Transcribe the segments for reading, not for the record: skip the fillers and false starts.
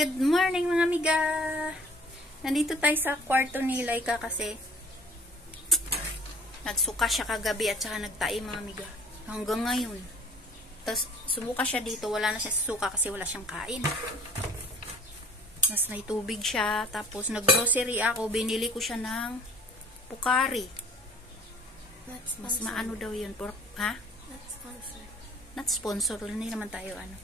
Good morning mga amiga! Nandito tayo sa kwarto ni Laika kasi nagsuka siya kagabi at saka nagtae mga amiga. Hanggang ngayon. Tapos sumuka siya dito, wala na siya sa suka kasi wala siyang kain. Mas may tubig siya. Tapos nag-grocery ako, binili ko siya ng Pocari. Mas maano daw yun. Ha? Not sponsor. Not sponsor. Hindi naman tayo ano.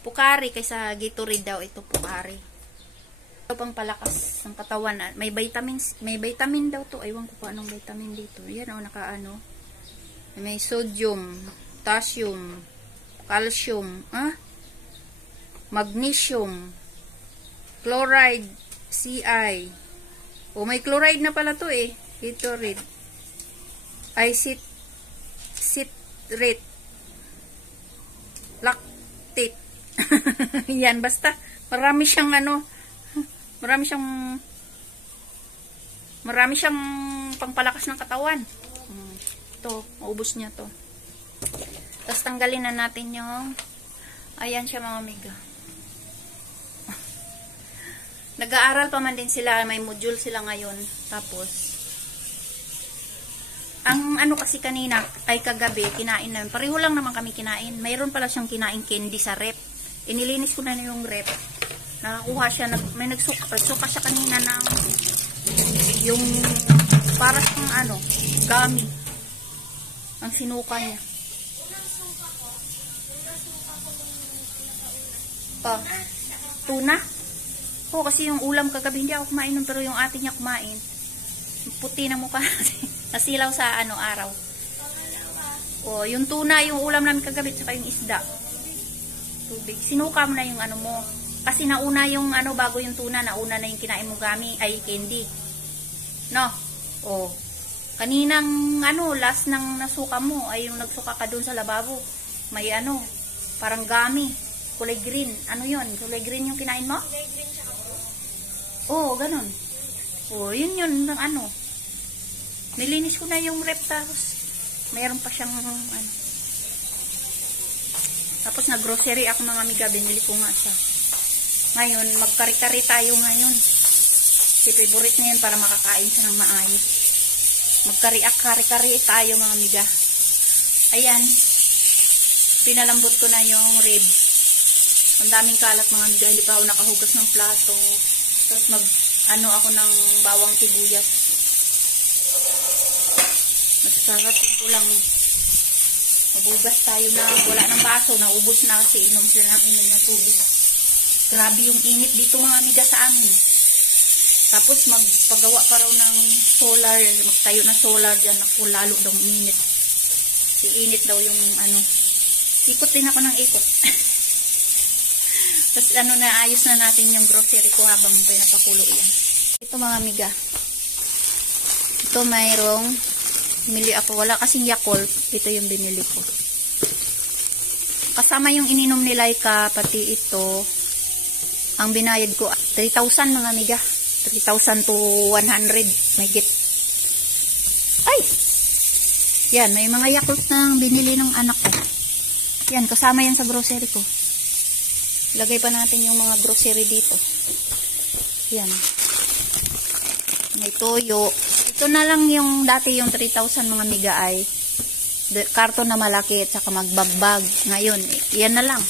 Pocari kaysa Gatorade daw ito Pocari. Ito pang palakas ng katawan. May vitamins, may vitamin daw to. Aywan ko pa anong vitamin dito. Yan o nakaano. May sodium, potassium, calcium, magnesium, chloride, CI. O may chloride na pala to eh. Gatorade. Citrate. Lactate. Yan, basta marami siyang marami siyang pangpalakas ng katawan. Ito, maubos niya to. Tapos tanggalin na natin yung ayan siya mga amiga. Nag-aaral pa man din sila, may module sila ngayon. Tapos ang ano kasi kanina ay kagabi kinain namin. Pareho lang naman kami kinain. Mayroon pala siyang kinain candy sa rep. Inilinis ko na yung rep. Nakakuha siya, may nagsuka siya kanina ng yung para siyang gummy. Ang sinuka niya. Tuna? Oo, kasi yung ulam kagabi hindi ako kumain nun, pero yung ate niya kumain. Puti na mukha. Nasilaw sa araw. O, yung tuna, yung ulam namin kagabi, saka yung isda. Tubig. Sinuka mo na yung mo. Kasi nauna yung bago yung tuna, nauna na yung kinain mo gami, ay candy. No? O. Kaninang last nang nasuka mo, ay yung nagsuka ka dun sa lababo. May parang gami. Kulay green. Ano yun? Kulay green yung kinain mo? Kulay green siya ako. Oo, ganun. O, yun, nilinis ko na yung rep, tapos mayroon pa siyang tapos nag-grocery ako mga amiga, binili ko nga siya. Ngayon, magkari-kari tayo ngayon. Si favorite niya yun para makakain siya ng maayos. Magkari-kari tayo mga amiga. Ayan. Pinalambot ko na yung ribs. Ang daming kalat mga amiga, hindi pa ako nakahugas ng plato. Tapos ako ng bawang sibuyas. Masarap ito lang. Mabugas tayo na wala ng baso. Naubos na kasi inom sila ng inom na tubig. Grabe yung init dito mga amiga sa amin. Tapos magpagawa pa raw ng solar. Magtayo na solar dyan. Ako lalo daw init. Init daw yung Ikot din ako ng ikot. Tapos naayos na natin yung grocery ko habang pinapakulo yan. Ito mga amiga. Ito mayroong binili ako. Wala kasing Yakult. Ito yung binili ko. Kasama yung ininom ni Laika, pati ito. Ang binayad ko, 3,000 mga amiga. 3,000 to 100. May git. Ay! Yan, may mga Yakult na binili ng anak ko. Yan, kasama yan sa grocery ko. Lagay pa natin yung mga grocery dito. Yan. May toyo. Ito na lang yung dati yung 3,000 mga miga ay karton na malaki at saka magbagbag. Ngayon, yan na lang.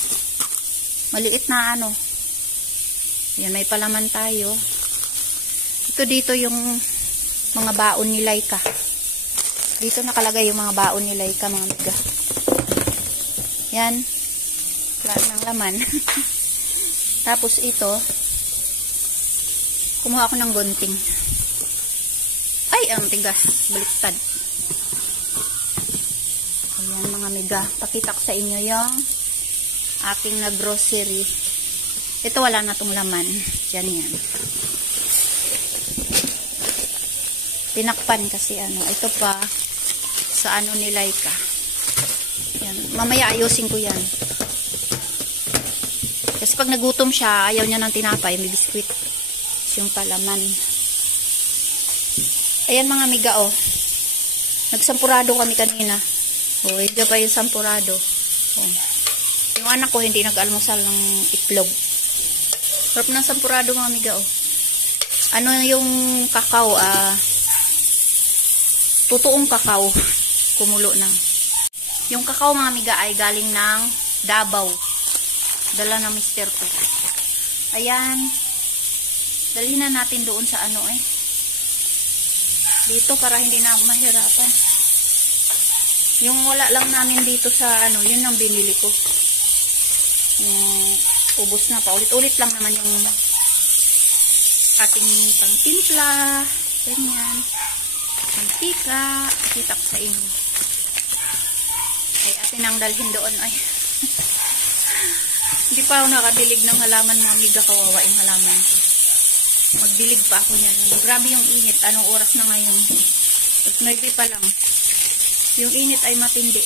Maliit na Yan, may palaman tayo. Ito dito yung mga baon ni Laika. Dito nakalagay yung mga baon ni Laika mga miga. Yan. Wala ng laman. Tapos ito, kumuha ako ng gunting. Ay, ang tigas. Baliktad. Ayan mga miga. Pakita ko sa inyo yung aking na-grocery. Ito wala na tong laman. Yan. Tinakpan kasi ito pa sa ni Laika. Yan. Mamaya ayusin ko yan. Kasi pag nagutom siya, ayaw niya ng tinapay. May biskwit. Yung palaman. Ayan mga amiga, nagsampurado kami kanina. Hindi pa yung sampurado. Yung anak ko hindi nag-almusal ng itlog. Sarap ng sampurado mga amiga, oh. Ano yung kakao, totoong kakao. Kumulo na. Yung kakao mga amiga ay galing ng Davao. Dala ng mister ko. Ayan. Dalhin na natin doon sa ano dito para hindi na mahirapan. Yung wala lang namin dito sa ano, yun ang binili ko. Ubos na. Paulit-ulit lang naman yung ating pangtimpla. Ganyan. Mantika. Kita ko sa inyo. Ay, atin ang dalhin doon. Ay. Hindi pa ako nakadilig ng halaman mga amiga. Kawawa yung halaman ko. Magdilig pa ako niyan. Grabe yung init. Anong oras na ngayon? 9 pa lang. Yung init ay matindi.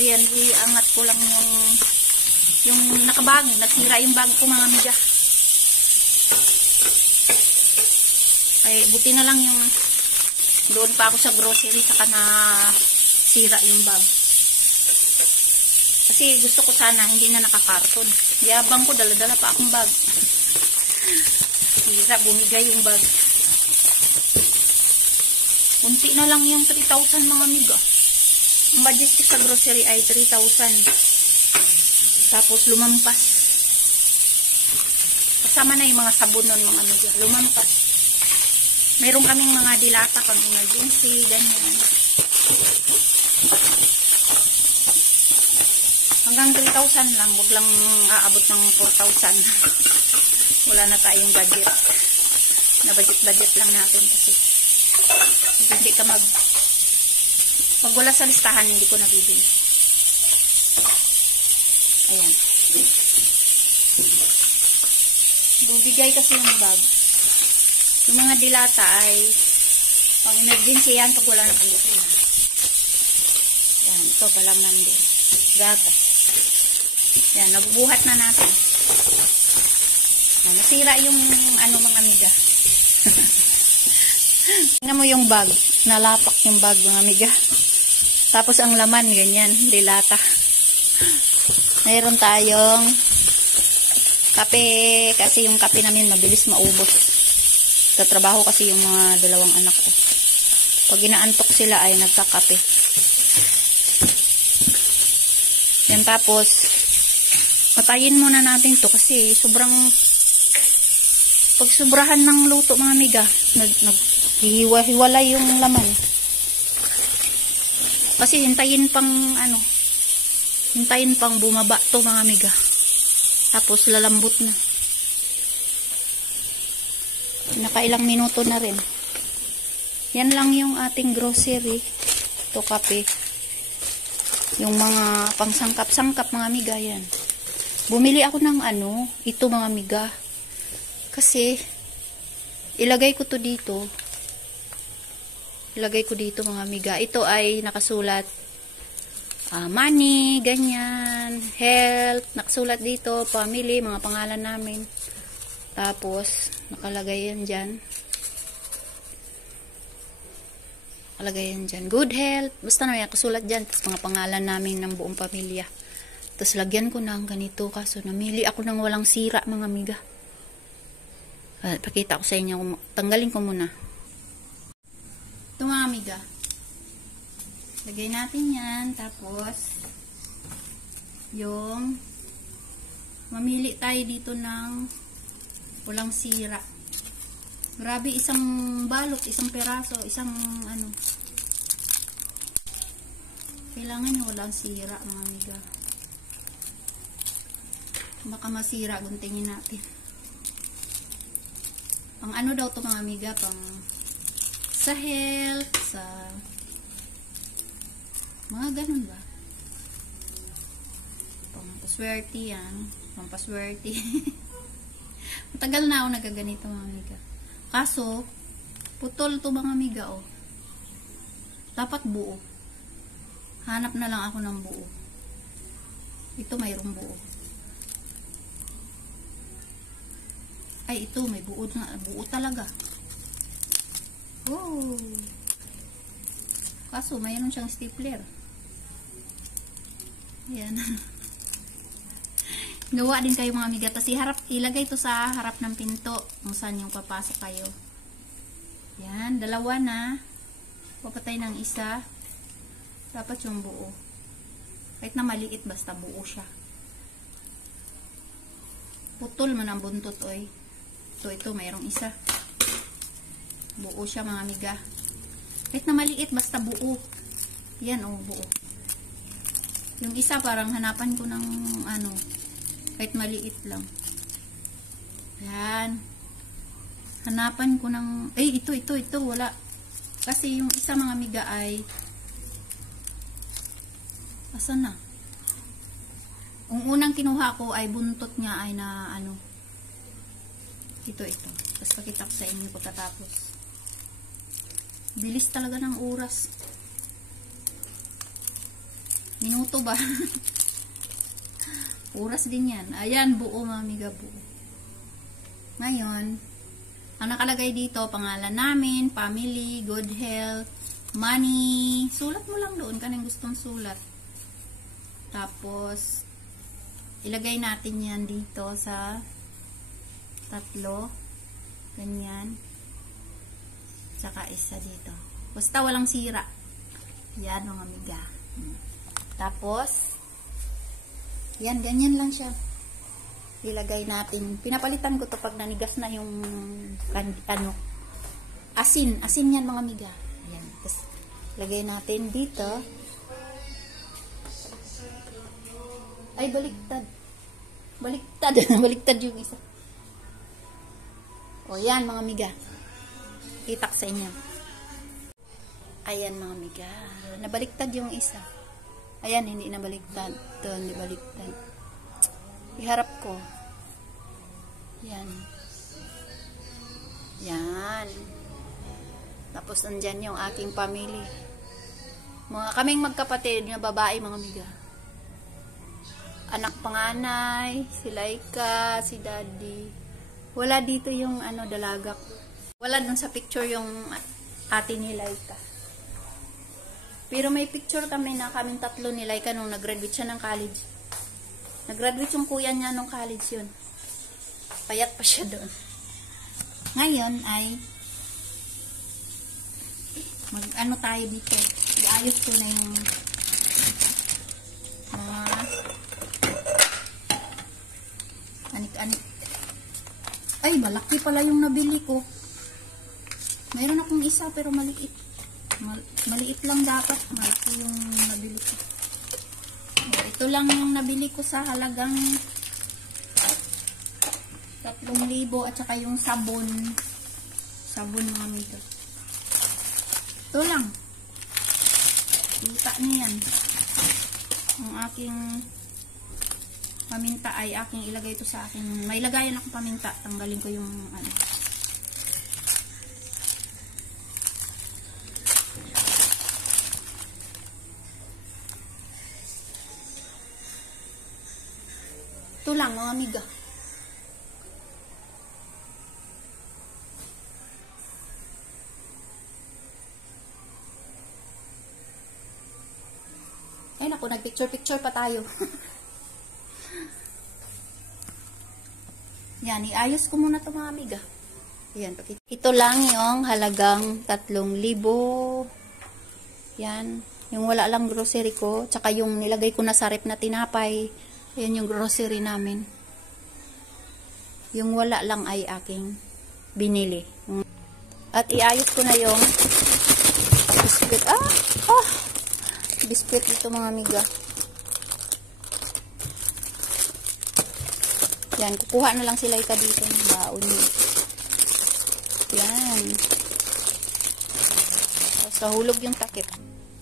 Ayan, iangat ko lang yung nakabag. Nasira yung bag ko mga amiga. Ay, buti na lang yung doon pa ako sa grocery saka na sira yung bag. Kasi gusto ko sana hindi na nakakarton. Yabang ko, dala-dala pa akong bag. Sira, bumigay yung bag. Unti na lang yung 3,000 mga amiga. Ang budget ko sa grocery ay 3,000. Tapos lumampas. Kasama na yung mga sabon nun mga amiga. Lumampas. Meron kaming mga dilata pang emergency, ganyan. Hanggang 3,000 lang. Huwag lang aabot ng 4,000. Wala na tayong budget. Na budget lang natin kasi hindi ka pag wala sa listahan, hindi ko nabibili. Ayan. Bubigay kasi yung bag. Yung mga dilata ay pang emergency yan pag wala na kami. Yan, ito palaman din. Gatas. Yan, nabubuhat na natin. Nasira yung ano mga amiga. Tingnan mo yung bag. Nalapak yung bag mga amiga. Tapos ang laman, ganyan, dilata. Mayroon tayong kape. Kasi yung kape namin mabilis maubos. Sa trabaho kasi yung mga dalawang anak ko. Pag inaantok sila ay nagkakape. Yan, tapos patayin muna natin to kasi sobrang pag sobrahan ng luto mga amiga, naghiwa-hiwalay yung laman. Kasi hintayin pang bumaba to mga amiga. Tapos lalambot na. Nakailang minuto na rin. Yan lang yung ating grocery. Ito kape. Yung mga pangsangkap-sangkap mga amiga yan. Bumili ako ng ito mga amiga. Kasi ilagay ko to dito. Ilagay ko dito mga amiga. Ito ay nakasulat money, ganyan, health, nakasulat dito, family, mga pangalan namin. Tapos nakalagay yan dyan. Nakalagay yan dyan. Good health. Basta na yan, nakasulat dyan. Tapos mga pangalan namin ng buong pamilya. Tapos lagyan ko ng ganito. Kaso namili ako ng walang sira mga amiga. Pakita ko sa inyo. Tanggalin ko muna. Ito mga amiga. Lagay natin yan. Tapos yung mamili tayo dito ng walang sira. Grabe, isang balot, isang peraso, isang kailangan walang sira mga amiga. Baka masira, guntingin natin. Pang daw to mga amiga, pang sa health, sa mga ganun ba? Pang paswerte yan. Pang paswerte. Matagal na ako nagaganito mga amiga. Kaso, putol to mga amiga, oh. Dapat buo. Hanap na lang ako ng buo. Ito mayroong buo. Ay, ito may buo na. Buo talaga. Oh. Kaso, mayroon siyang stapler. Ayan. Gawa din kayo mga amiga. Tapos ilagay to sa harap ng pinto kung saan yung papasok kayo. Yan, dalawa na. Papatay ng isa. Dapat yung buo. Kahit na maliit, basta buo siya. Putol man ang buntot, oy. So, ito, mayroong isa. Buo siya, mga amiga. Kahit na maliit, basta buo. Yan, oh, buo. Yung isa, parang hanapan ko ng, kahit maliit lang. Yan. Hanapan ko ng, ito, wala. Kasi yung isa, mga amiga, ay, asan na? Ang unang kinuha ko ay buntot niya ay na ito. Tapos pakita ko sa inyo pagkatapos. Bilis talaga ng oras. Minuto ba? Oras din yan. Ayan, buo mga amiga, buo. Ngayon, ang nakalagay dito, pangalan namin, family, good health, money. Sulat mo lang doon kanang gustong sulat. Tapos, ilagay natin yan dito sa tatlo. Ganyan. Saka isa dito. Basta walang sira. Yan mga amiga. Tapos, yan, ganyan lang siya. Ilagay natin. Pinapalitan ko to pag nanigas na yung asin. Asin yan mga amiga. Yan. Tapos, lagay natin dito. Ay, baliktad. Baliktad yung isa. O, yan mga amiga. Itak sa inyo. Ayan mga amiga. Nabaliktad yung isa. Ayan, hindi nabaliktad. Ito, hindi baliktad. Iharap ko. Yan. Yan. Tapos, nandyan yung aking family. Kaming magkapatid na babae mga amiga. Anak panganay, si Laika, si Daddy. Wala dito yung dalaga. Wala dun sa picture yung ate ni Laika. Pero may picture kami na kaming tatlo ni Laika nung nag-graduate siya ng college. Nag-graduate yung kuya niya nung college yun. Payat pa siya doon. Ngayon ay tayo dito. Iayos ko na yung anik-anik. Ay, malaki pala yung nabili ko. Mayroon akong isa pero maliit. Maliit lang dapat. Malaki yung nabili ko. Ito lang yung nabili ko sa halagang 3,000 at saka yung sabon. Sabon mga amiga. Ito lang. Kita niyo yan. Ang aking paminta ay aking ilagay ito sa aking. May lagayan akong paminta. Tanggalin ko yung Ito lang mga amiga. Ay naku, nagpicture-picture pa tayo. Yan, iayos ko muna ito mga amiga. Yan, ito lang yung halagang 3,000. Yan, yung wala lang grocery ko. Tsaka yung nilagay ko na sa rep na tinapay. Yan yung grocery namin. Yung wala lang ay aking binili. At iayos ko na yung biscuit. Biscuit ito mga amiga. Yan, kukuha na lang sila dito ng baon niya. Yan. Tapos kahulog yung takip.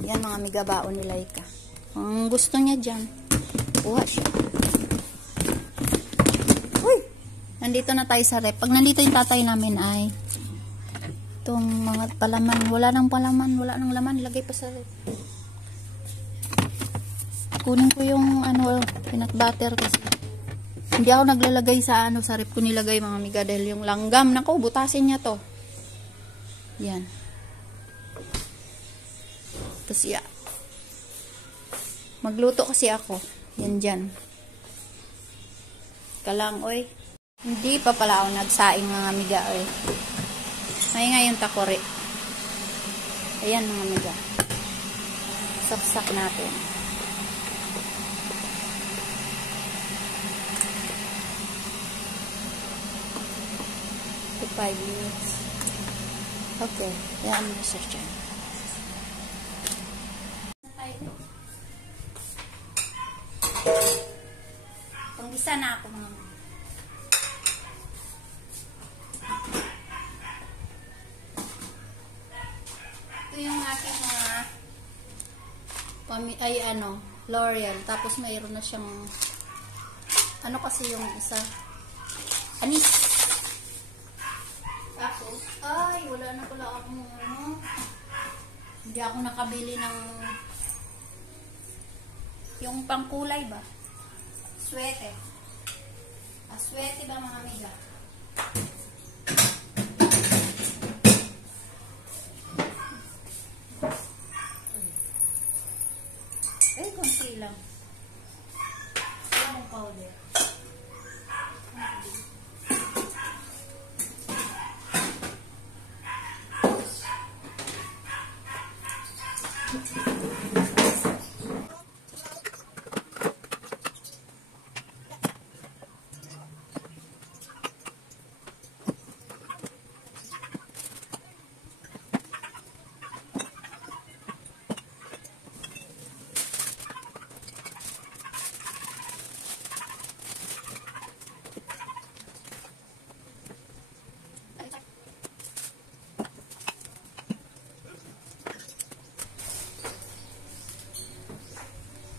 Yan mga amiga, baon ni Laika. Ang gusto niya dyan, kuha siya. Uy! Nandito na tayo sa rep. Pag nandito yung tatay namin ay itong mga palaman. Wala nang palaman, wala nang laman. Ilagay pa sa rep. Kunin ko yung peanut butter kasi. Hindi ako naglalagay sa sa rep ko nilagay mga amiga dahil yung langgam, nako, butasin niya to. Yan. Tapos magluto kasi ako. Yan dyan. Kalang, oy. Hindi pa pala ako nagsaing mga amiga, oy. May ngayon takore. Ayan mga amiga. Saksak natin. To 5 minutes. Okay. Ayan mo na siya dyan. Panggisa na ako mga amiga. Ito yung aking mga L'Oreal. Tapos mayroon na siyang ano kasi yung isa anis. Tapos wala na pala akong hindi ako nakabili ng yung pangkulay ba? Swete. Swete ba mga amiga? Konti lang. Lemon powder.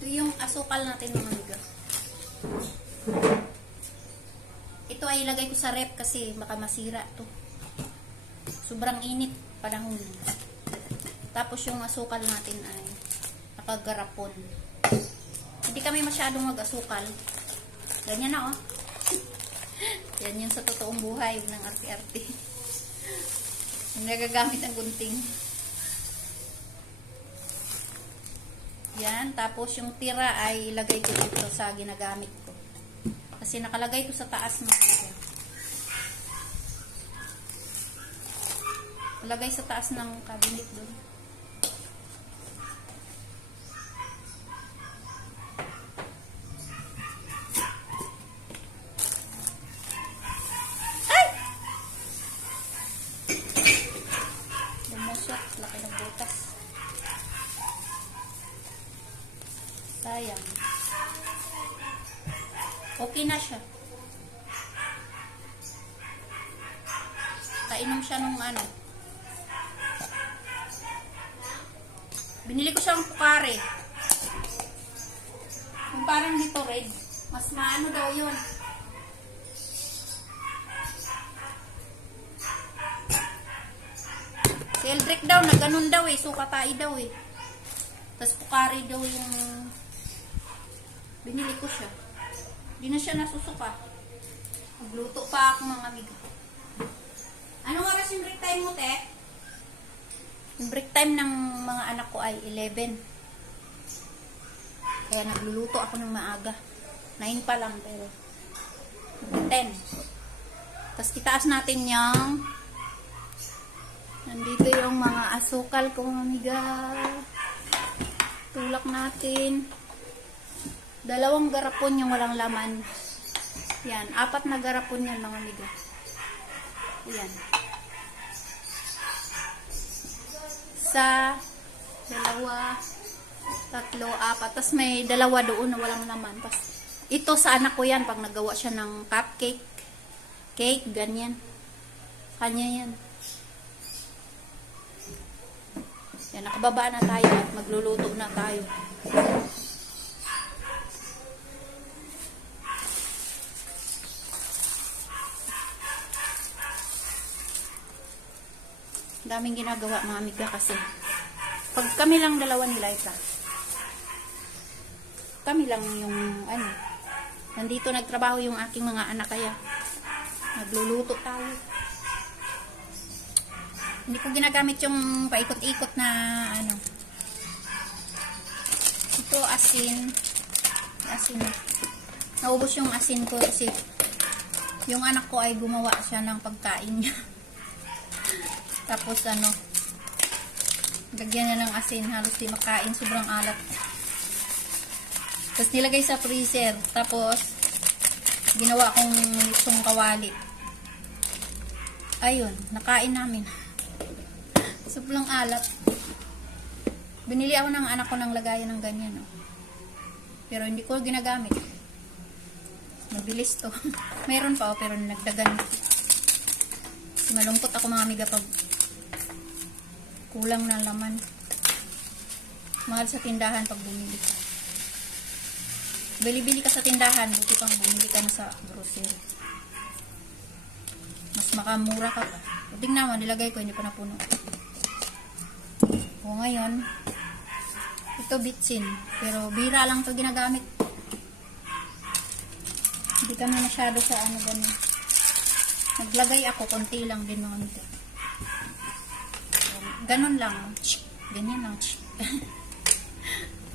Ito yung asukal natin mga amiga. Ito ay ilagay ko sa rep kasi baka masira to. Sobrang init panahon. Tapos yung asukal natin ay nakagarapon. Hindi kami masyadong mag-asukal. Ganyan na oh. Yan yung sa totoong buhay ng arte-arte. Yung nagagamit ng gunting. Yan, tapos yung tira ay ilagay ko dito sa ginagamit ko. Kasi nakalagay ko sa taas ng ito. Ilagay sa taas ng cabinet doon. Ay! Lumusok, laki ng butas. Sayang. Okay na siya. Kainom siya nung ano. Binili ko siyang pukare. Kung parang dito red, mas maano daw yun. Si Eldrick daw, na ganun daw eh. Sukatai daw eh. Tapos pukare daw yung binili ko siya. Hindi na siya nasusuka. Magluto pa ako mga amiga. Anong oras yung break time mo, te? Yung break time ng mga anak ko ay 11. Kaya nagluluto ako ng maaga. 9 pa lang pero 10. Tapos itaas natin yung nandito yung mga asukal ko mga amiga. Tulak natin. 2 garapon yung walang laman. Yan. 4 na garapon yan mga amiga. Yan. Isa, 2, 3, 4. Tapos may 2 doon na walang laman. Tapos ito sa anak ko yan pag nagawa siya ng cupcake. Cake, ganyan. Kanya yan. Yan, nakababa na tayo at magluluto na tayo. Daming ginagawa mga amiga kasi pag kami lang dalawa ni Liza, kami lang yung ano, nandito nagtrabaho yung aking mga anak kaya nagluluto tayo. Hindi ko ginagamit yung paikot-ikot na ano. Ito asin Naubos yung asin ko kasi yung anak ko ay gumawa siya ng pagkain niya. Tapos lagyan niya ng asin, halos di makain, sobrang alat. Tapos nilagay sa freezer. Tapos ginawa kong litsong kawali. Ayun, nakain namin. Sobrang alat. Binili ako ng anak ko ng lagayan ng ganyan. Pero hindi ko ginagamit. Mabilis to. Meron pa pero nagdagan. Kasi malungkot ako mga amiga pag kulang na laman. Mahal sa tindahan pag bumili ka. Bili-bili ka sa tindahan, buti pang bumili ka na sa grocery. Mas makamura ka pa. O tingnan mo, nilagay ko, hindi pa napuno. O ngayon, ito bitsin. Pero bira lang to ginagamit. Hindi kami masyado sa ganun. Naglagay ako, konti lang din mga nito. Ganun lang. Ganyan lang.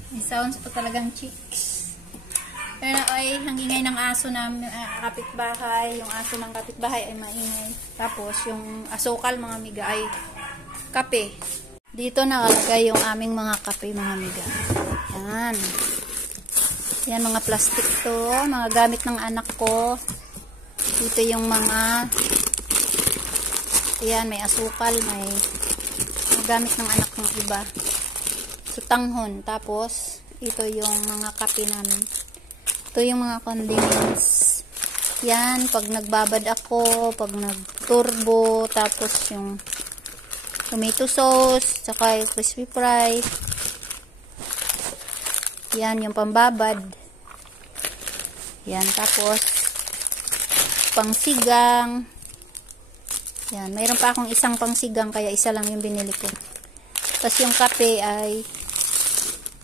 May sounds pa talagang chicks. Pero ay hangingay ng aso na kapitbahay. Yung aso ng kapitbahay ay maingay. Tapos yung asukal mga amiga ay kape. Dito nakalagay yung aming mga kape mga amiga. Yan. Yan mga plastic to. Mga gamit ng anak ko. Dito yung mga yan, may asukal, may gamit ng anak ng iba. Sutanghon. Tapos ito yung mga kape namin. Ito yung mga condiments. Yan, pag nagbabad ako, pag nagturbo, tapos yung tomato sauce, tsaka yung crispy fry. Yan, yung pambabad. Yan, tapos pangsigang. Yan, mayroon pa akong isang pangsigang, kaya isa lang yung binili ko. Tapos yung kape ay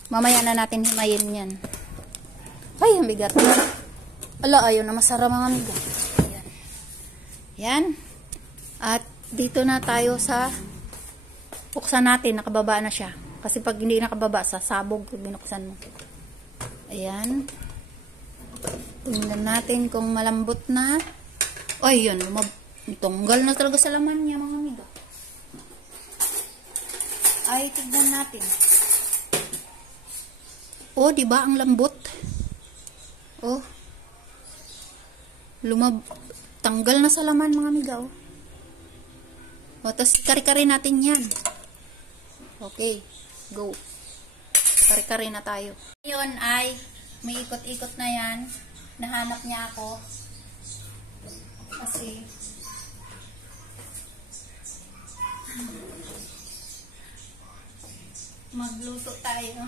mamaya na natin himayin yan. Ay, ang bigat. Ala, ayun na masarap mga amiga. Yan. Yan. At dito na tayo sa buksan natin, nakababa na siya. Kasi pag hindi nakababa, sa sabog binuksan mo. Ayan. Tingnan natin kung malambot na. Ay, yun. Tunggal na talaga sa laman niya, mga amiga. Ay, tignan natin. Oh, diba ang lambot? Oh. Tanggal na sa laman, mga amiga, oh. O, tapos kari-kari natin yan. Okay, go. Kari-kari na tayo. Ngayon ay may ikot-ikot na yan. Nahanap niya ako. Kasi magluto tayo.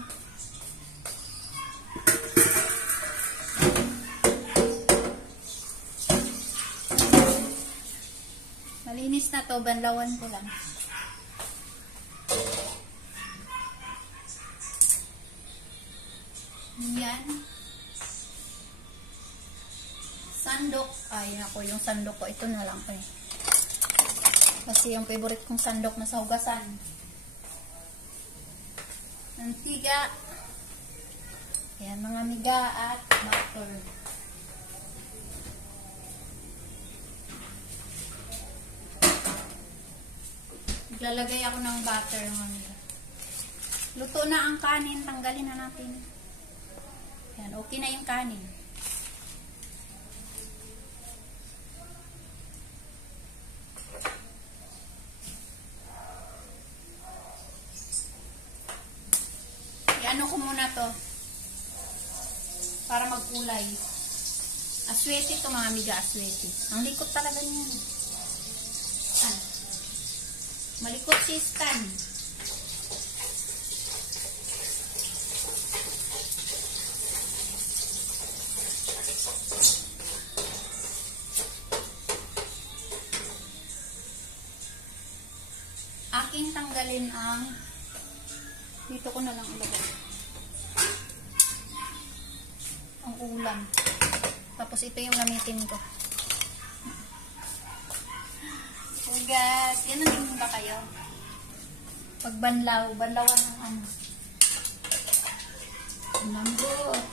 Malinis na to, banlawan ko lang. Yan. Sandok. Ay, ako yung sandok ko. Ito na lang. Kasi yung favorite kong sandok na sa hugasan. Mantiga. Ayan, mga miga at butter. Lalagay ako ng butter, mga miga. Luto na ang kanin. Tanggalin na natin. Ayan, okay na yung kanin. I-ano ko muna to para magkulay. Aswete to mga amiga, aswete. Ang likot talaga niyan. Malikot si Stan. Aking tanggalin ang dito ko na lang ilagay ang ulam. Tapos ito yung gamitin ko. Ugas. Yan ang din ba kayo? Pag banlawan ng ano. Lambot.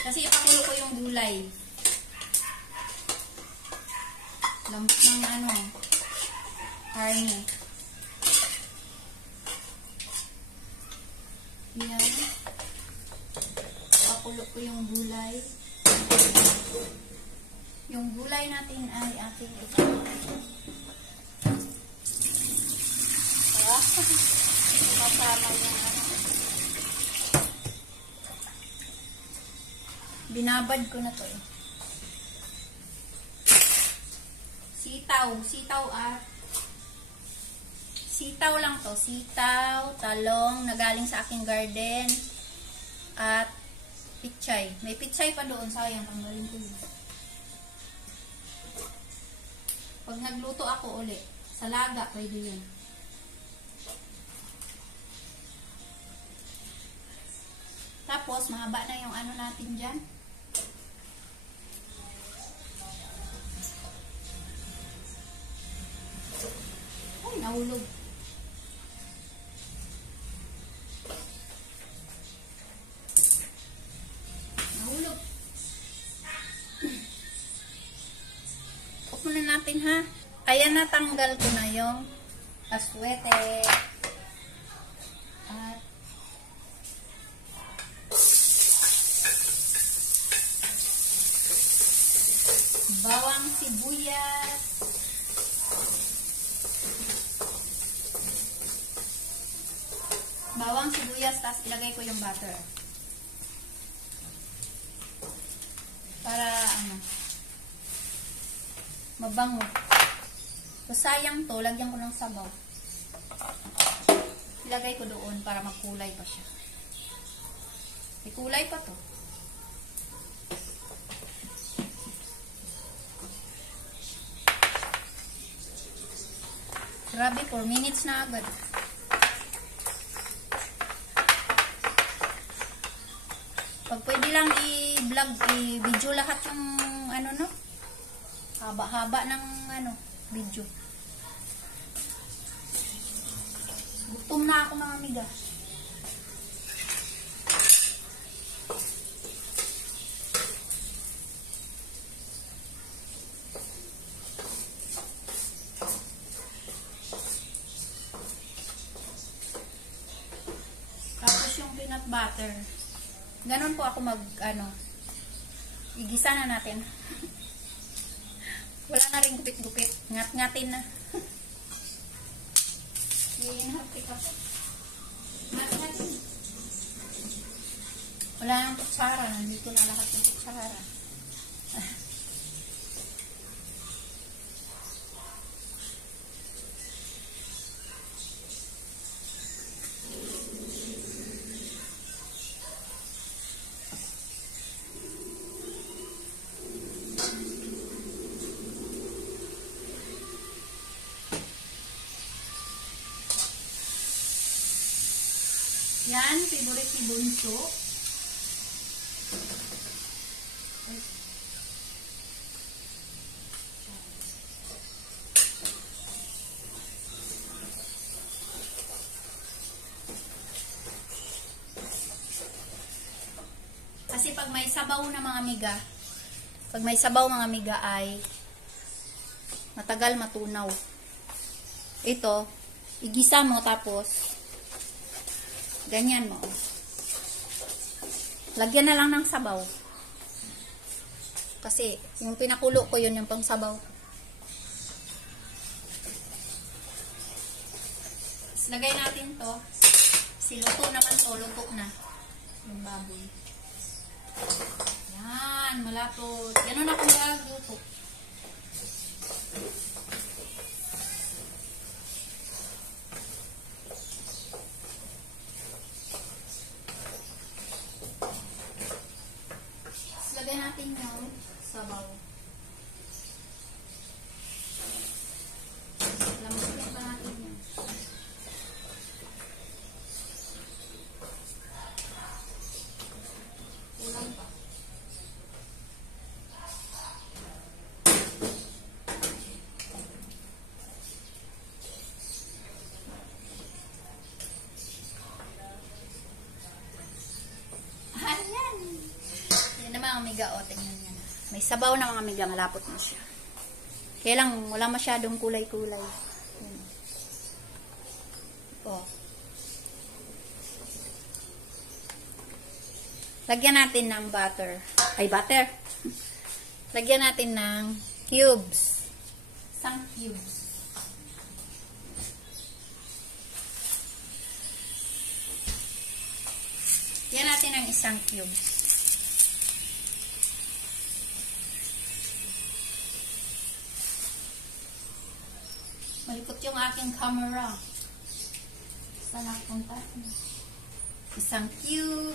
Kasi ipakulo ko yung gulay. Lambot ng ano, karne. Yan. Ipakulo ko yung gulay. Yung gulay natin ay ating ito. Kasama yung ano. Binabad ko na to eh. Sitaw lang to. Sitaw, talong na galing sa aking garden at pichay. May pichay pa doon, sayang tanggalin ko yun. Pag nagluto ako uli, sa laga pwede yun. Tapos mahaba na yung ano natin dyan. Ay, nahulog. Nahulog. Off muna natin ha. Ayan, natanggal ko na yung aswete. At bawang sibuyas. Bawang sibuyas, tapos ilagay ko yung butter. Para ano, mabango. So, sayang to, lagyan ko ng sabaw. Ilagay ko doon para magkulay pa siya. May kulay pa to. Grabe, 4 minutes na agad. Pag pwede lang i-vlog, i-video lahat yung ano no? Haba-haba ng ano, video. Gutom na ako mga amiga. Tapos yung peanut butter. Ganon po ako ano, igisa na natin. Wala na rin gupit-gupit. Ngat-ngatin na. Hinahapit ako. Ngat-ngatin. Wala nang kutsara. Nandito na lahat ng kutsara. Yan, favorite ni Bunso. Kasi pag may sabaw na mga amiga, pag may sabaw mga amiga ay matagal matunaw. Ito, igisa mo tapos ganyan mo. Lagyan na lang ng sabaw. Kasi yung pinakulo ko yun yung pang sabaw. Lagay natin to. Siluto naman to. Luto na. Yung baboy. Yan. Malapot. Ganun ako magluto. Lagay natin yung sabaw. Lamusin pa natin yan. Kulang pa. amiga, o, tingnan niya na. May sabaw na mga amiga, malapot na siya. Kaya lang, wala masyadong kulay-kulay. Yan. O. Lagyan natin ng butter. Ay, butter. Lagyan natin ng cubes. Isang cubes. Yan natin ang isang cube. Malikot yung aking camera. Saan napunta? Isang cube.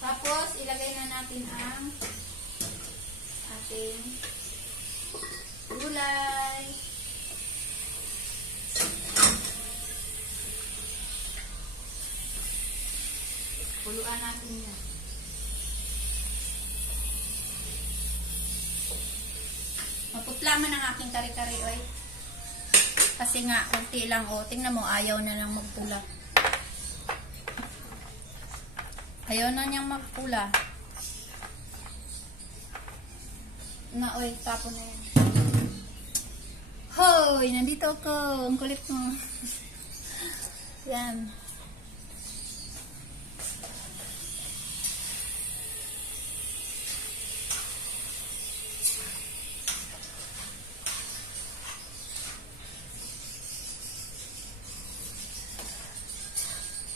Tapos, ilagay na natin ang ating gulay. Kuluan natin yan. Maputla man ang aking kare-kare, oy. Kasi nga, konti lang, o. Tingnan mo, ayaw na lang magpula. Ayaw na niyang magpula. Na, oy, tapon na yan. Hoy! Nandito ako. Ang kulit mo. Yan.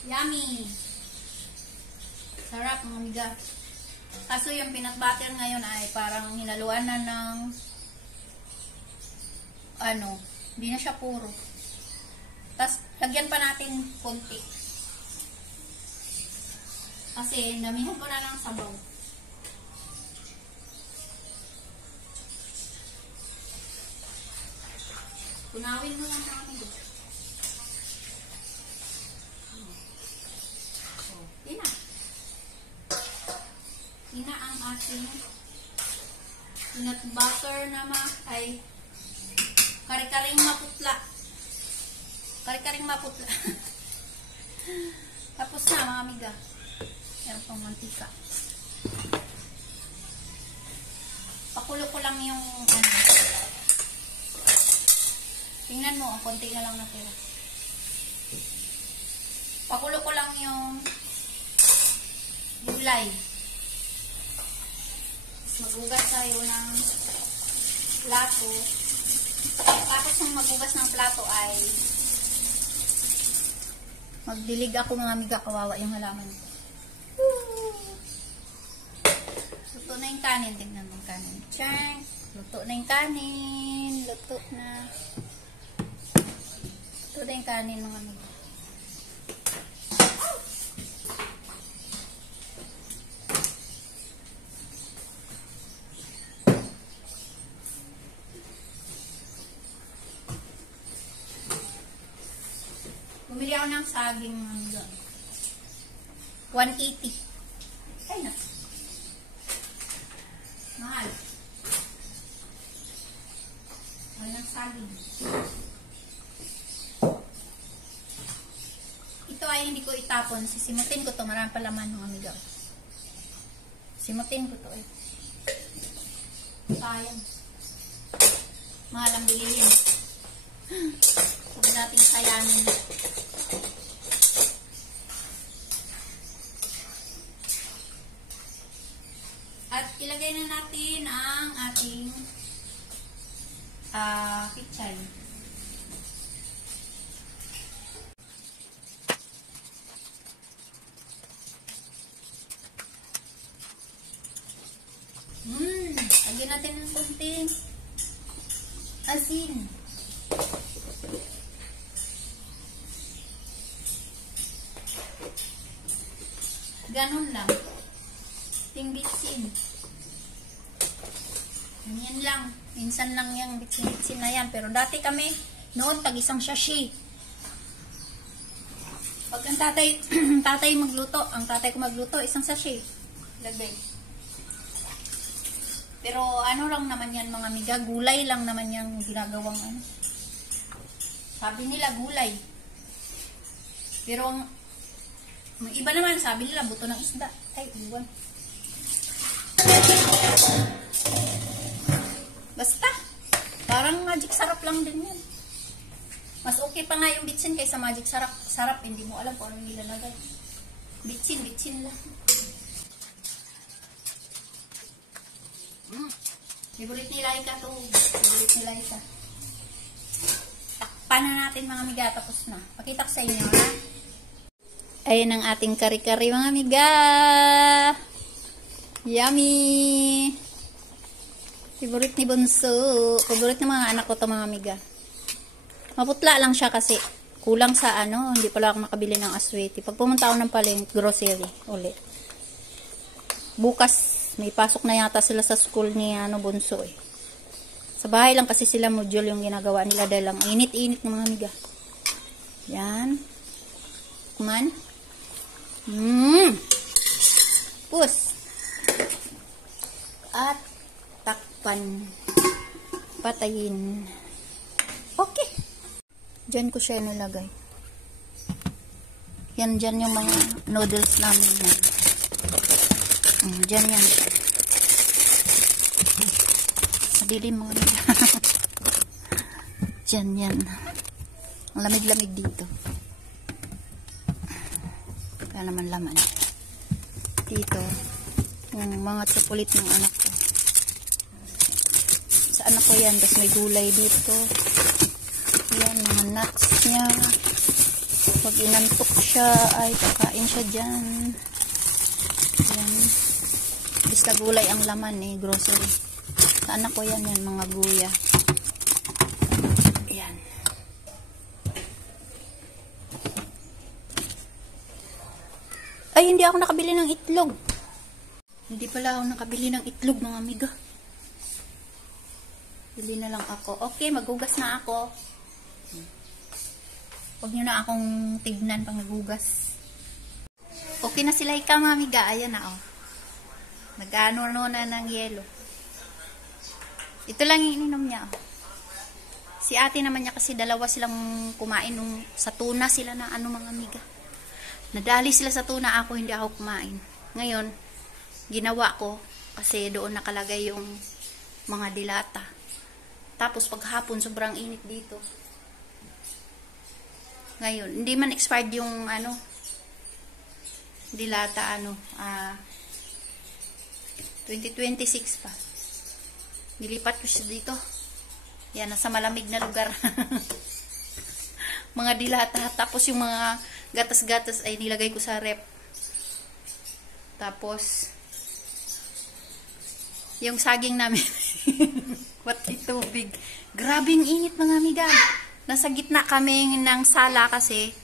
Yummy! Sarap mga amiga. Kaso yung peanut butter ngayon ay parang hinaluan na ng hindi na siya puro. Tapos, lagyan pa natin konti. Kasi, namihan ko na ng sabaw. Tunawin mo lang namin doon. Ina. Ina ang ating peanut butter naman ay kare-karing maputla. Kare-karing maputla. Tapos na mga amiga. Meron pang mantika. Pakulo ko lang yung tingnan mo, konti na lang natira. Pakulo ko lang yung gulay. Magugas tayo ng plato. Tapos yung magugas ng plato ay magdilig ako mga amiga, kawawa yung halaman ko. Luto na yung kanin. Tingnan mo yung kanin. Tiyang! Luto na yung kanin. Luto na. Luto na yung kanin mga amiga. Bumili ako ng saging hanggang 180. Ay na. Mahal. Mahal ng saging. Ito ay hindi ko itapon. Sisimutin ko to. Marami pa laman ng amiga. Simutin ko to eh. Sayang. Mahal ang bilihin. Sabi natin sayangin. At ilagay na natin ang ating pichay. Lagyan natin ng konting asin. Ganun lang. Ting-bitsin. Yan lang. Minsan lang yung bitsin-bitsin na yan. Pero dati kami, noon, tag-isang sashi. Pag ang tatay magluto, ang tatay ko magluto, isang sashi. Lagay. Pero ano lang naman yan mga amiga, gulay lang naman yung ginagawang Sabi nila gulay. Pero ang iba naman, sabi nila buto ng isda. Ay, iwan. Basta. Parang magic sarap lang din yan. Mas okay pa nga yung bitsin kaysa magic sarap. Hindi mo alam kung anong nilalagay. Bitsin lang. Favorite ni Laika to. Favorite ni Laika. Takpan na natin mga amiga. Tapos na. Pakita ko sa inyo ha. Ayan ang ating kari-kari mga amiga. Yummy! Favorite ni Bunso. Favorite ng mga anak ko to mga amiga. Maputla lang siya kasi kulang sa hindi pala ako makabili ng asweti. Pag pumunta ako ng grocery ulit. Bukas may pasok na yata sila sa school ni Bunso eh. Sa bahay lang kasi sila module yung ginagawa nila dahil lang init-init ng mga amiga. Yan. Kuman. Pus. At takpan. Patayin. Okay. Diyan ko siya nilagay. Yan dyan yung mga noodles namin yan. Dyan yan. Madilim mga nila. Dyan yan. Ang lamig-lamig dito. Kaya naman laman. Dito. Yung mga tsupulit ng anak ko. Sa anak ko yan. Tapos may gulay dito. Yan, mga nuts niya. Pag inantok siya, ay kakain siya dyan. Yan. Basta gulay ang laman eh, grocery. Sa anak ko yan, mga guya. Yan. Ay, hindi ako nakabili ng itlog. Hindi pala ako nakabili ng itlog, mga amiga. Bili na lang ako. Okay, maghugas na ako. Huwag nyo na akong tignan pang naghugas. Okay na sila ika, mga amiga. Ayan na, oh. Nag-ano na ng yelo. Ito lang yung ininom niya, oh. Si ate naman niya kasi dalawa silang kumain sa tuna sila na mga amiga. Nadali sila sa tuna, ako hindi ako kumain. Ngayon, ginawa ko kasi doon nakalagay yung mga dilata. Tapos paghapon sobrang init dito. Ngayon, hindi man expired yung dilata 2026 pa. Nilipat ko siya dito. Yan, nasa malamig na lugar. Mga dilata. Tapos yung mga gatas-gatas ay nilagay ko sa rep. Tapos yung saging namin pati tubig. Grabing init mga amiga. Nasa gitna kami ng sala kasi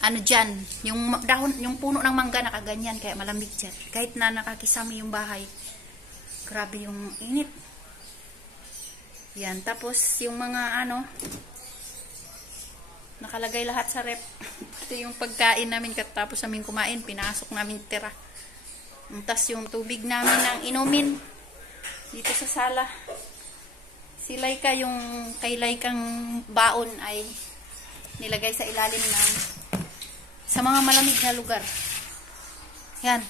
dyan, yung dahon, yung puno ng mangga nakaganyan kaya malamig dyan. Kahit na nakakisami yung bahay. Grabe yung init. Yan, tapos yung mga nakalagay lahat sa rep. Ito yung pagkain namin katapos namin kumain, pinasok namin tira. Tapos yung tubig namin ng inumin dito sa sala. Si Laika, yung kay Laikang baon ay nilagay sa ilalim sa mga malamig na lugar. Yan.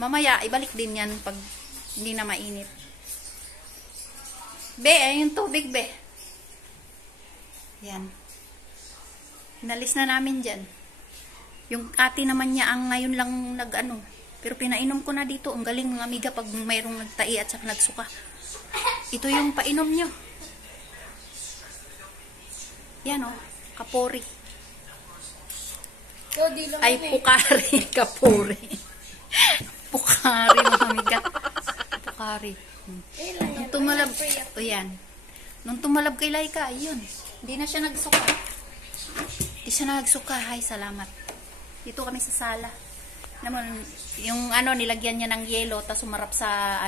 Mamaya, ibalik din yan pag hindi na mainit. Be, yung tubig, be. Yan. Hinalis na namin dyan. Yung ate naman niya ang ngayon lang pero pinainom ko na dito. Ang galing mga amiga pag mayroong nagtai at saka nagsuka. Ito yung painom nyo. Yan kapori. Ay, pukari. Kapori. Pukari mga amiga. Pukari. Nung tumalab, nung tumalab kay Laika, ayun. Hindi na siya nagsuka. Hindi siya nagsuka. Ay, salamat. Dito kami sa sala. Naman, yung nilagyan niya ng yelo, tapos sumarap sa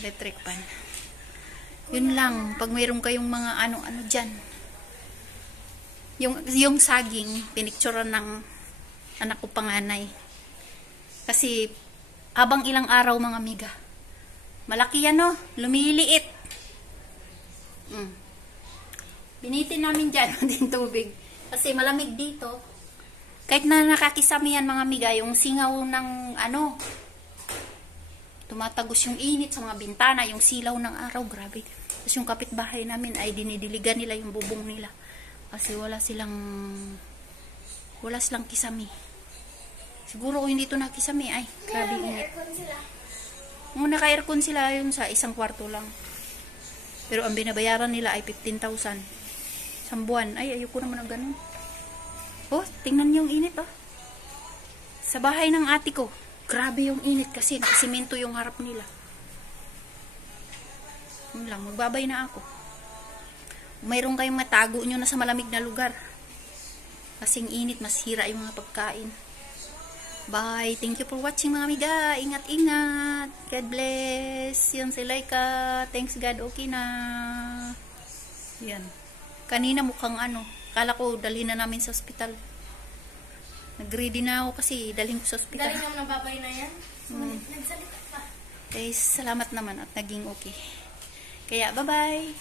electric pan. Yun lang, pag mayroon kayong mga dyan. Yung saging, pinicturean ng anak ko panganay. Kasi, habang ilang araw mga amiga, malaki yan lumiliit. Binitin namin dyan din tubig. Kasi malamig dito. Kahit na nakakisamihan mga amiga, yung singaw ng ano, tumatagos yung init sa mga bintana, yung silaw ng araw, grabe. Tapos yung kapitbahay namin ay dinidiligan nila yung bubong nila. Kasi wala silang kisami. Siguro kung hindi ito nakisami, ay, grabe init. Nung naka-aircon sila yun sa isang kwarto lang. Pero ang binabayaran nila ay 15,000. Isang buwan. Ay, ayoko naman ng ganun. Oh, tingnan niyo yung init, oh. Sa bahay ng ate ko, grabe yung init kasi nakasimento yung harap nila. Yun lang, magbabay na ako. Mayroon kayong matago nyo na sa malamig na lugar. Kasing init, masira yung mga pagkain. Bye. Thank you for watching mga amiga. Ingat-ingat. God bless. Yan si Laika. Thanks God. Okay na. Yan. Kanina mukhang ano. Kala ko dalhin na namin sa ospital. Nag-ready na ako kasi dalhin ko sa ospital. Dali naman ang babay na yan. Nagsalita pa. Guys, salamat naman at naging okay. Kaya, bye-bye.